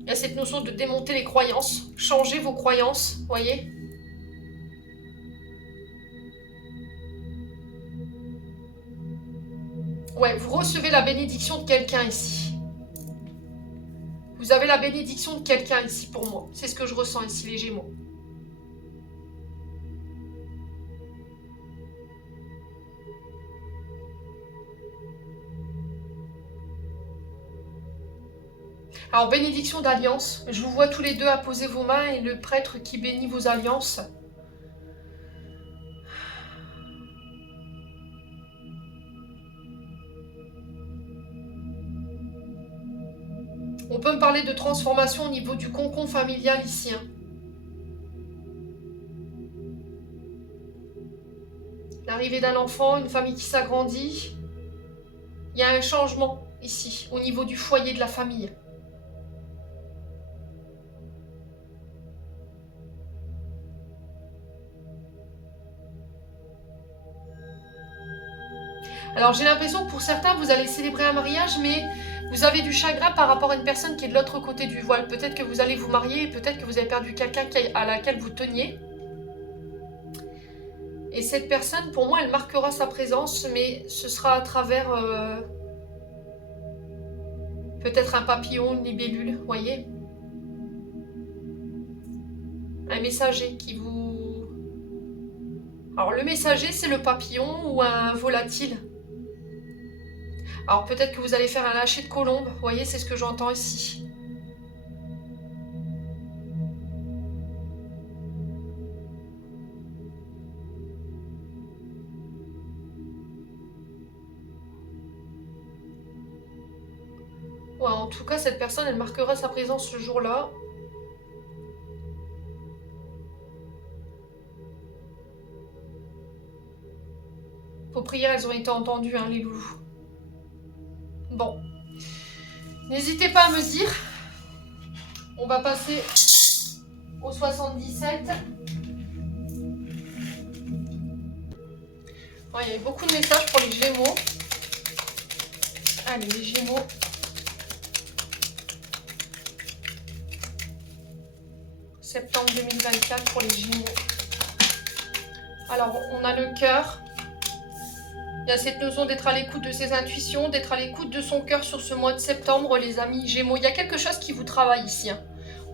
Il y a cette notion de démonter les croyances, changer vos croyances, voyez. Ouais, vous recevez la bénédiction de quelqu'un ici. Vous avez la bénédiction de quelqu'un ici pour moi. C'est ce que je ressens ici, les Gémeaux. Alors, bénédiction d'alliance. Je vous vois tous les deux à poser vos mains et le prêtre qui bénit vos alliances. On peut me parler de transformation au niveau du cocon familial ici. Hein. L'arrivée d'un enfant, une famille qui s'agrandit. Il y a un changement ici, au niveau du foyer de la famille. Alors j'ai l'impression que pour certains, vous allez célébrer un mariage, mais vous avez du chagrin par rapport à une personne qui est de l'autre côté du voile. Peut-être que vous allez vous marier, peut-être que vous avez perdu quelqu'un à laquelle vous teniez. Et cette personne, pour moi, elle marquera sa présence, mais ce sera à travers peut-être un papillon, une libellule, vous voyez? Un messager qui vous... Alors le messager, c'est le papillon ou un volatile. Alors peut-être que vous allez faire un lâcher de colombe, vous voyez, c'est ce que j'entends ici. Ouais, en tout cas, cette personne, elle marquera sa présence ce jour-là. Vos prières, elles ont été entendues, hein, les loulous. Bon. N'hésitez pas à me dire. On va passer au 77. Ouais, il y a eu beaucoup de messages pour les Gémeaux. Allez, les Gémeaux. Septembre 2024 pour les Gémeaux. Alors, on a le cœur. Il y a cette notion d'être à l'écoute de ses intuitions, d'être à l'écoute de son cœur sur ce mois de septembre, les amis Gémeaux. Il y a quelque chose qui vous travaille ici. Hein.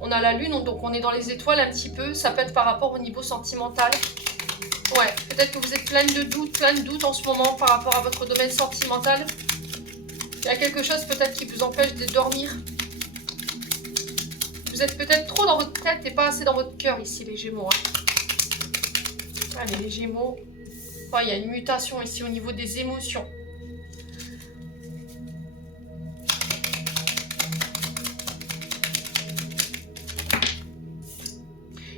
On a la lune, donc on est dans les étoiles un petit peu. Ça peut être par rapport au niveau sentimental. Ouais, peut-être que vous êtes plein de doutes en ce moment par rapport à votre domaine sentimental. Il y a quelque chose peut-être qui vous empêche de dormir. Vous êtes peut-être trop dans votre tête et pas assez dans votre cœur ici, les Gémeaux. Hein. Allez, les Gémeaux. Oh, il y a une mutation ici au niveau des émotions.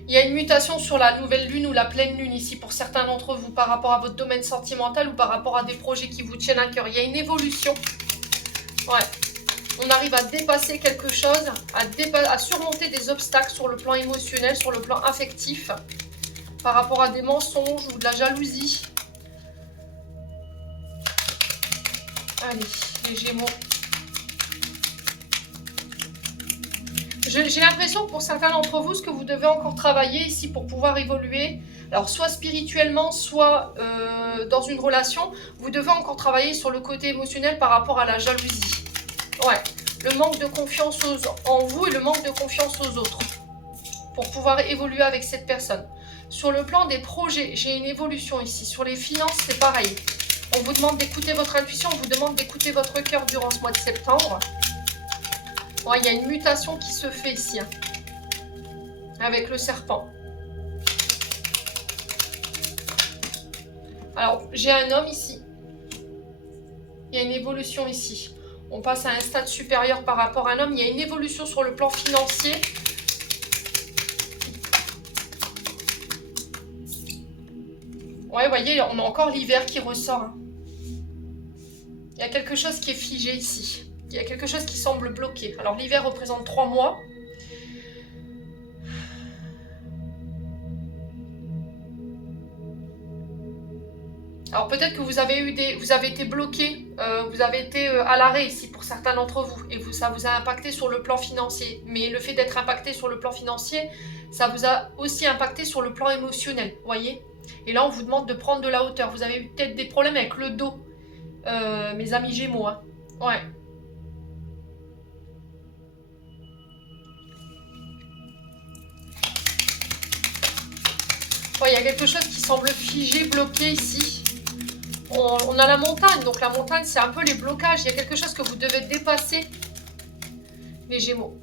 Il y a une mutation sur la nouvelle lune ou la pleine lune ici pour certains d'entre vous par rapport à votre domaine sentimental ou par rapport à des projets qui vous tiennent à cœur. Il y a une évolution. Ouais. On arrive à dépasser quelque chose, à surmonter des obstacles sur le plan émotionnel, sur le plan affectif, par rapport à des mensonges ou de la jalousie. Allez, les Gémeaux. J'ai l'impression que pour certains d'entre vous, ce que vous devez encore travailler ici pour pouvoir évoluer, alors soit spirituellement, soit dans une relation, vous devez encore travailler sur le côté émotionnel par rapport à la jalousie. Ouais, le manque de confiance en vous et le manque de confiance aux autres pour pouvoir évoluer avec cette personne. Sur le plan des projets, j'ai une évolution ici. Sur les finances, c'est pareil. On vous demande d'écouter votre intuition, on vous demande d'écouter votre cœur durant ce mois de septembre. Ouais, il y a une mutation qui se fait ici, hein, avec le serpent. Alors, j'ai un homme ici. Il y a une évolution ici. On passe à un stade supérieur par rapport à un homme. Il y a une évolution sur le plan financier. Ouais, vous voyez, on a encore l'hiver qui ressort. Hein. Il y a quelque chose qui est figé ici. Il y a quelque chose qui semble bloqué. Alors, l'hiver représente 3 mois. Alors peut-être que vous avez été bloqué, vous avez été à l'arrêt ici pour certains d'entre vous et ça vous a impacté sur le plan financier. Mais le fait d'être impacté sur le plan financier, ça vous a aussi impacté sur le plan émotionnel, voyez. Et là on vous demande de prendre de la hauteur. Vous avez eu peut-être des problèmes avec le dos, mes amis Gémeaux. Hein. Ouais. Il y a quelque chose qui semble figé, bloqué ici. On a la montagne, donc la montagne c'est un peu les blocages, il y a quelque chose que vous devez dépasser, les Gémeaux.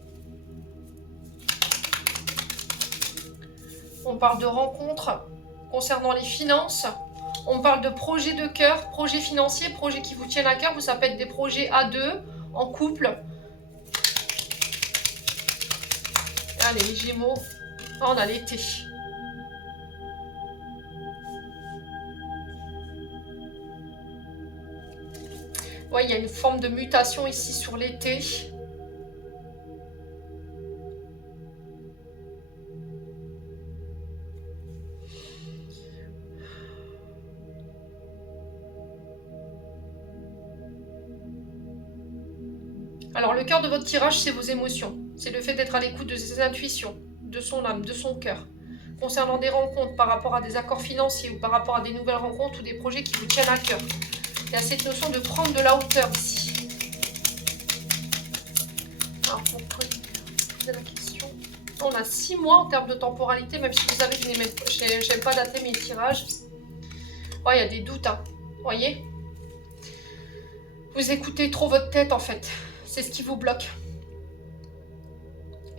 On parle de rencontres concernant les finances, on parle de projets de cœur, projets financiers, projets qui vous tiennent à cœur, ça peut être des projets à deux, en couple. Allez les Gémeaux, on a l'été. Ouais, il y a une forme de mutation ici sur l'été. Alors, le cœur de votre tirage, c'est vos émotions. C'est le fait d'être à l'écoute de ses intuitions, de son âme, de son cœur. Concernant des rencontres par rapport à des accords financiers ou par rapport à des nouvelles rencontres ou des projets qui vous tiennent à cœur. Il y a cette notion de prendre de la hauteur ici. Alors, pour poser la question, on a 6 mois en termes de temporalité, même si vous savez que je n'aime pas dater mes tirages. Ouais, il y a des doutes, hein. Vous voyez? Vous écoutez trop votre tête, en fait. C'est ce qui vous bloque.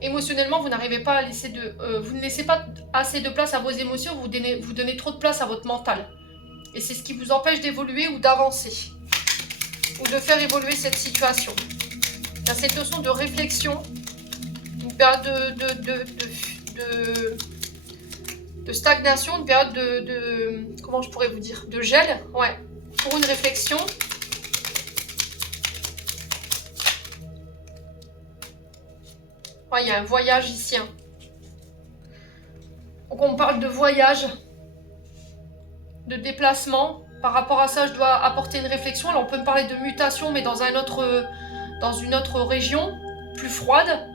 Émotionnellement, vous n'arrivez pas à laisser vous ne laissez pas assez de place à vos émotions, vous donnez trop de place à votre mental. Et c'est ce qui vous empêche d'évoluer ou d'avancer. Ou de faire évoluer cette situation. Il y a cette notion de réflexion, une période de stagnation, une période comment je pourrais vous dire, de gel, ouais, pour une réflexion. Ouais, il y a un voyage ici. Hein. Donc on parle de voyage, de déplacement. Par rapport à ça, je dois apporter une réflexion. Alors on peut me parler de mutation, mais dans une autre région, plus froide.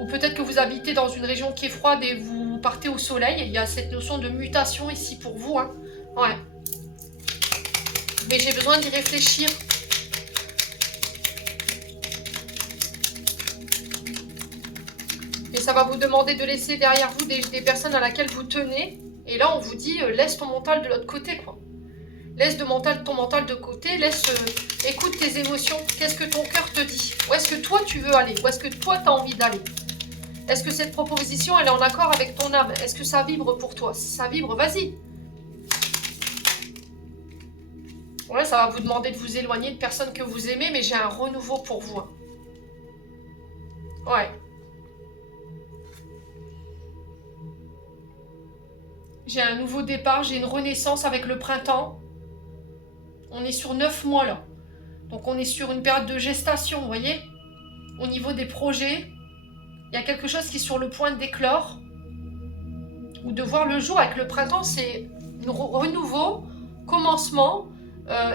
Ou peut-être que vous habitez dans une région qui est froide et vous partez au soleil. Il y a cette notion de mutation ici pour vous. Hein. Ouais. Mais j'ai besoin d'y réfléchir. Et ça va vous demander de laisser derrière vous des personnes à laquelle vous tenez. Et là, on vous dit, laisse ton mental de l'autre côté, quoi. Laisse ton mental de côté, écoute tes émotions. Qu'est-ce que ton cœur te dit? Où est-ce que toi, tu veux aller? Où est-ce que toi, tu as envie d'aller? Est-ce que cette proposition, elle est en accord avec ton âme? Est-ce que ça vibre pour toi? Si ça vibre, vas-y. Ouais, ça va vous demander de vous éloigner de personnes que vous aimez, mais j'ai un renouveau pour vous. Hein. Ouais. J'ai un nouveau départ, j'ai une renaissance avec le printemps. On est sur 9 mois là. Donc on est sur une période de gestation, vous voyez? Au niveau des projets, il y a quelque chose qui est sur le point d'éclore. Ou de voir le jour avec le printemps, c'est renouveau, commencement,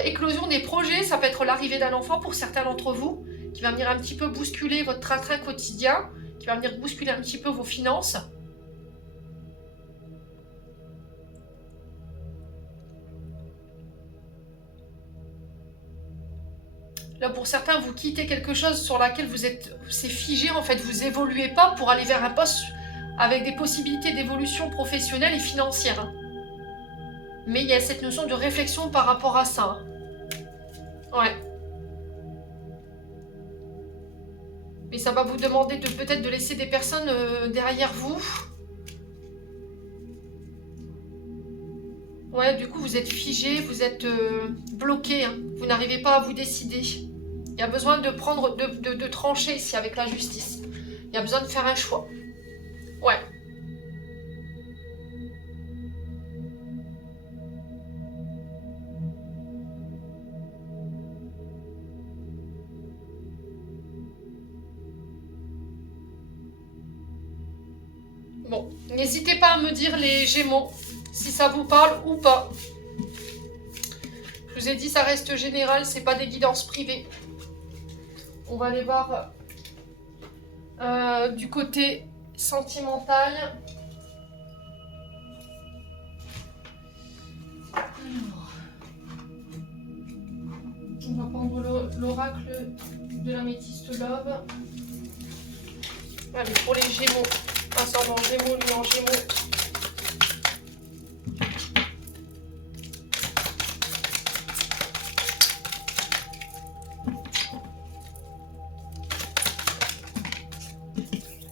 éclosion des projets. Ça peut être l'arrivée d'un enfant pour certains d'entre vous, qui va venir un petit peu bousculer votre train-train quotidien, qui va venir bousculer un petit peu vos finances. Là, pour certains, vous quittez quelque chose sur laquelle c'est figé, en fait, vous évoluez pas pour aller vers un poste avec des possibilités d'évolution professionnelle et financière. Mais il y a cette notion de réflexion par rapport à ça. Ouais. Mais ça va vous demander peut-être de laisser des personnes derrière vous. Ouais, du coup, vous êtes figé, vous êtes bloqué. Hein. Vous n'arrivez pas à vous décider. Il y a besoin de trancher ici avec la justice. Il y a besoin de faire un choix. Ouais. Bon, n'hésitez pas à me dire les Gémeaux, si ça vous parle ou pas. Je vous ai dit, ça reste général, c'est pas des guidances privées. On va aller voir du côté sentimental. Alors, on va prendre l'oracle de l'améthyste love. Allez, pour les Gémeaux, ascendant Gémeaux, lui en Gémeaux.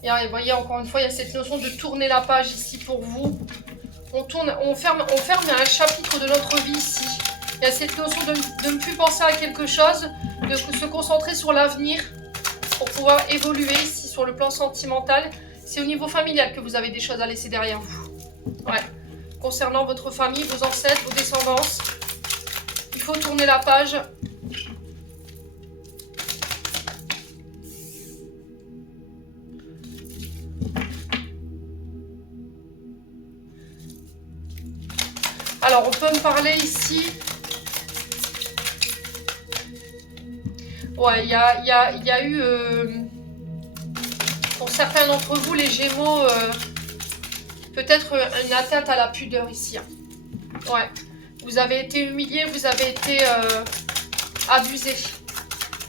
Et vous voyez, encore une fois, il y a cette notion de tourner la page ici pour vous. On ferme un chapitre de notre vie ici. Il y a cette notion de ne plus penser à quelque chose, de se concentrer sur l'avenir pour pouvoir évoluer ici sur le plan sentimental. C'est au niveau familial que vous avez des choses à laisser derrière vous. Ouais. Concernant votre famille, vos ancêtres, vos descendances, il faut tourner la page. Alors, on peut me parler ici. Ouais, il y a eu... pour certains d'entre vous, les Gémeaux, peut-être une atteinte à la pudeur ici. Hein. Ouais. Vous avez été humilié, vous avez été abusé.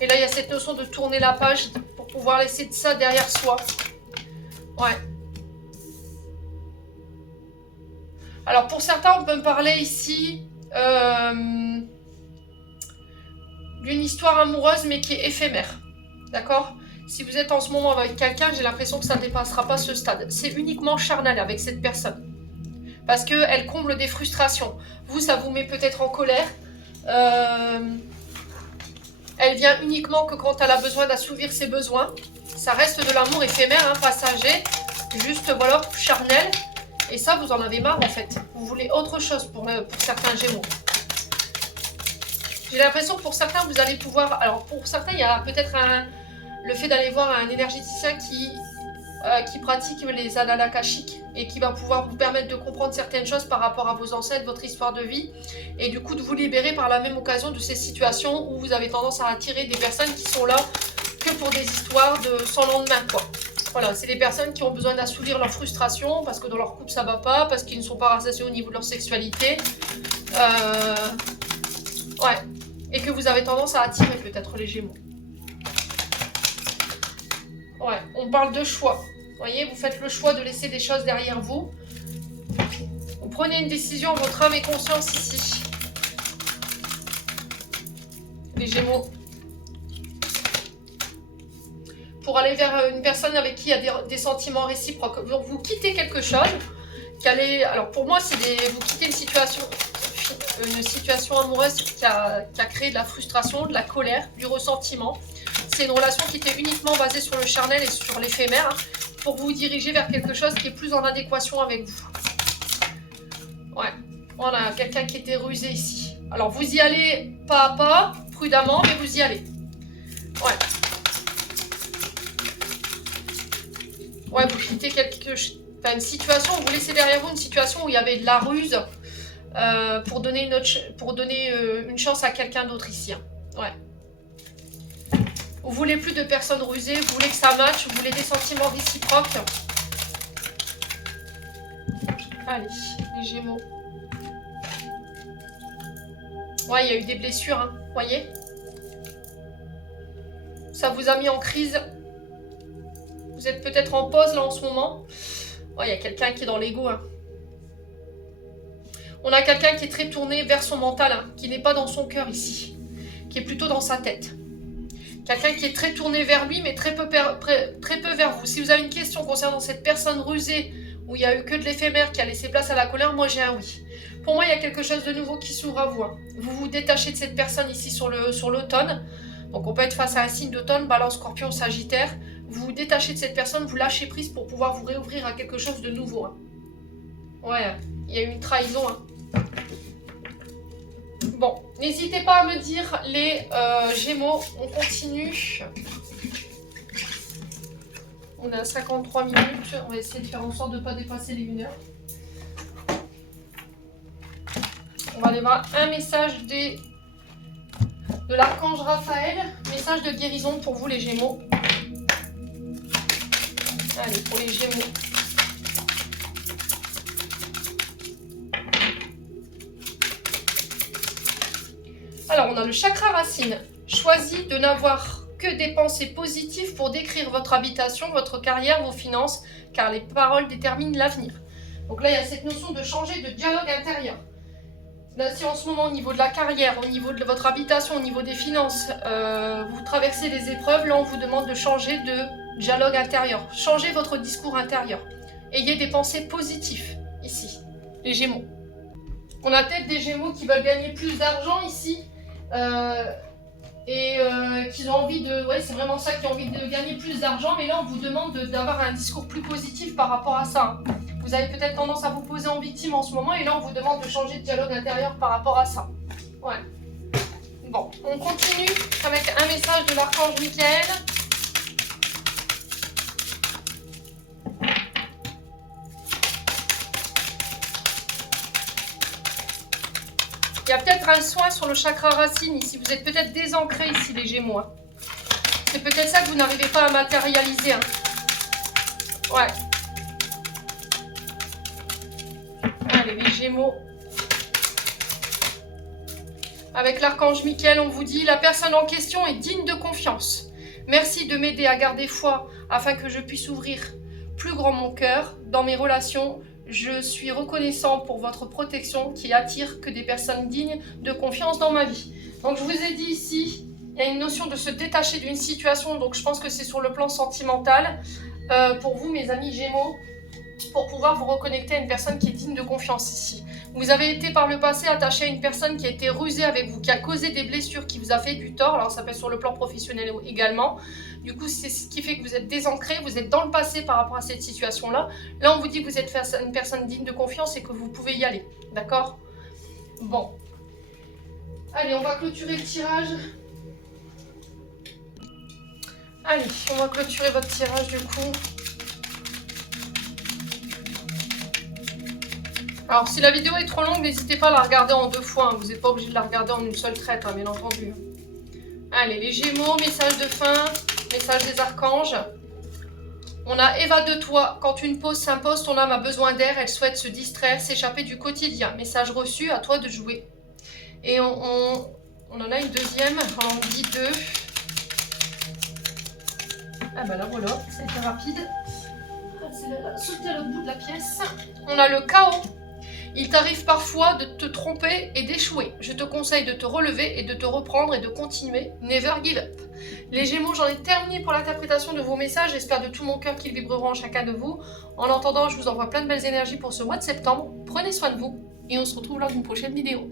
Et là, il y a cette notion de tourner la page pour pouvoir laisser ça derrière soi. Ouais. Alors, pour certains, on peut me parler ici d'une histoire amoureuse, mais qui est éphémère. D'accord ? Si vous êtes en ce moment avec quelqu'un, j'ai l'impression que ça ne dépassera pas ce stade. C'est uniquement charnel avec cette personne. Parce qu'elle comble des frustrations. Vous, ça vous met peut-être en colère. Elle vient uniquement que quand elle a besoin d'assouvir ses besoins. Ça reste de l'amour éphémère, hein, passager. Juste, voilà, charnel. Et ça, vous en avez marre, en fait. Vous voulez autre chose pour certains Gémeaux. J'ai l'impression que pour certains, vous allez pouvoir... Alors, pour certains, il y a peut-être le fait d'aller voir un énergéticien qui pratique les annales akashiques et qui va pouvoir vous permettre de comprendre certaines choses par rapport à vos ancêtres, votre histoire de vie, et du coup de vous libérer par la même occasion de ces situations où vous avez tendance à attirer des personnes qui sont là que pour des histoires de sans lendemain, quoi. Voilà, c'est des personnes qui ont besoin d'assouvir leur frustration parce que dans leur couple ça va pas, parce qu'ils ne sont pas rassasiés au niveau de leur sexualité. Ouais. Et que vous avez tendance à attirer peut-être les Gémeaux. Ouais, on parle de choix. Vous voyez, vous faites le choix de laisser des choses derrière vous. Vous prenez une décision, votre âme et conscience ici. Les Gémeaux. Pour aller vers une personne avec qui il y a des sentiments réciproques. Donc vous quittez quelque chose. Alors pour moi, c'est vous quittez une situation amoureuse qui a créé de la frustration, de la colère, du ressentiment. C'est une relation qui était uniquement basée sur le charnel et sur l'éphémère, hein, pour vous diriger vers quelque chose qui est plus en adéquation avec vous. Ouais, voilà, quelqu'un qui était rusé ici. Alors vous y allez pas à pas, prudemment, mais vous y allez. Ouais. Ouais, vous quittez une situation, vous laissez derrière vous une situation où il y avait de la ruse pour donner une chance à quelqu'un d'autre ici. Hein. Ouais. Vous voulez plus de personnes rusées, vous voulez que ça matche, vous voulez des sentiments réciproques. Allez, les Gémeaux. Ouais, il y a eu des blessures, hein, voyez. Ça vous a mis en crise. Vous êtes peut-être en pause là en ce moment. Ouais, il y a quelqu'un qui est dans l'ego. Hein. On a quelqu'un qui est très tourné vers son mental, hein, qui n'est pas dans son cœur ici, qui est plutôt dans sa tête. Quelqu'un qui est très tourné vers lui, mais très peu vers vous. Si vous avez une question concernant cette personne rusée, où il n'y a eu que de l'éphémère qui a laissé place à la colère, moi j'ai un oui. Pour moi, il y a quelque chose de nouveau qui s'ouvre à vous. Hein. Vous vous détachez de cette personne ici sur l'automne. Donc on peut être face à un signe d'automne, Balance, Scorpion, Sagittaire. Vous vous détachez de cette personne, vous lâchez prise pour pouvoir vous réouvrir à quelque chose de nouveau. Hein. Ouais, il y a eu une trahison. Hein. Bon, n'hésitez pas à me dire les Gémeaux, on continue. On est à 53 minutes, on va essayer de faire en sorte de ne pas dépasser les 1 heure. On va aller voir un message de l'archange Raphaël, message de guérison pour vous les Gémeaux. Allez, pour les Gémeaux. Alors, on a le chakra racine. Choisis de n'avoir que des pensées positives pour décrire votre habitation, votre carrière, vos finances, car les paroles déterminent l'avenir. Donc là, il y a cette notion de changer de dialogue intérieur. Là, si en ce moment, au niveau de la carrière, au niveau de votre habitation, au niveau des finances, vous traversez des épreuves, là, on vous demande de changer de dialogue intérieur. Changez votre discours intérieur. Ayez des pensées positives, ici, les Gémeaux. On a peut-être des Gémeaux qui veulent gagner plus d'argent, ici. Qu'ils ont envie de... Ouais, c'est vraiment ça, qui ont envie de gagner plus d'argent, mais là on vous demande d'avoir un discours plus positif par rapport à ça. Vous avez peut-être tendance à vous poser en victime en ce moment, et là on vous demande de changer de dialogue intérieur par rapport à ça. Ouais. Bon, on continue avec un message de l'archange Michael. Il y a peut-être un soin sur le chakra racine ici. Vous êtes peut-être désancré ici, les Gémeaux. Hein. peut-être ça que vous n'arrivez pas à matérialiser. Hein. Ouais. Allez, les Gémeaux. Avec l'archange Michael, on vous dit, la personne en question est digne de confiance. Merci de m'aider à garder foi afin que je puisse ouvrir plus grand mon cœur. Dans mes relations, je suis reconnaissant pour votre protection qui attire que des personnes dignes de confiance dans ma vie. Donc je vous ai dit ici, il y a une notion de se détacher d'une situation, donc je pense que c'est sur le plan sentimental. Pour vous, mes amis Gémeaux, pour pouvoir vous reconnecter à une personne qui est digne de confiance ici. Vous avez été par le passé attaché à une personne qui a été rusée avec vous, qui a causé des blessures, qui vous a fait du tort. Alors ça peut être sur le plan professionnel également. Du coup, c'est ce qui fait que vous êtes désancré, vous êtes dans le passé par rapport à cette situation-là. Là, on vous dit que vous êtes face à une personne digne de confiance et que vous pouvez y aller. D'accord? Bon. Allez, on va clôturer le tirage. Allez, on va clôturer votre tirage du coup. Alors, si la vidéo est trop longue, n'hésitez pas à la regarder en 2 fois. Hein. Vous n'êtes pas obligé de la regarder en une seule traite, hein, bien entendu. Allez, les Gémeaux, message de fin, message des archanges. On a Eva de toi. Quand une pause s'impose, ton âme a besoin d'air. Elle souhaite se distraire, s'échapper du quotidien. Message reçu, à toi de jouer. Et on en a une deuxième. On dit 2. Ah bah là, voilà, ça a été rapide. C'est sauter à l'autre bout de la pièce. On a le chaos. Il t'arrive parfois de te tromper et d'échouer. Je te conseille de te relever et de te reprendre et de continuer. Never give up. Les Gémeaux, j'en ai terminé pour l'interprétation de vos messages. J'espère de tout mon cœur qu'ils vibreront en chacun de vous. En attendant, je vous envoie plein de belles énergies pour ce mois de septembre. Prenez soin de vous et on se retrouve lors d'une prochaine vidéo.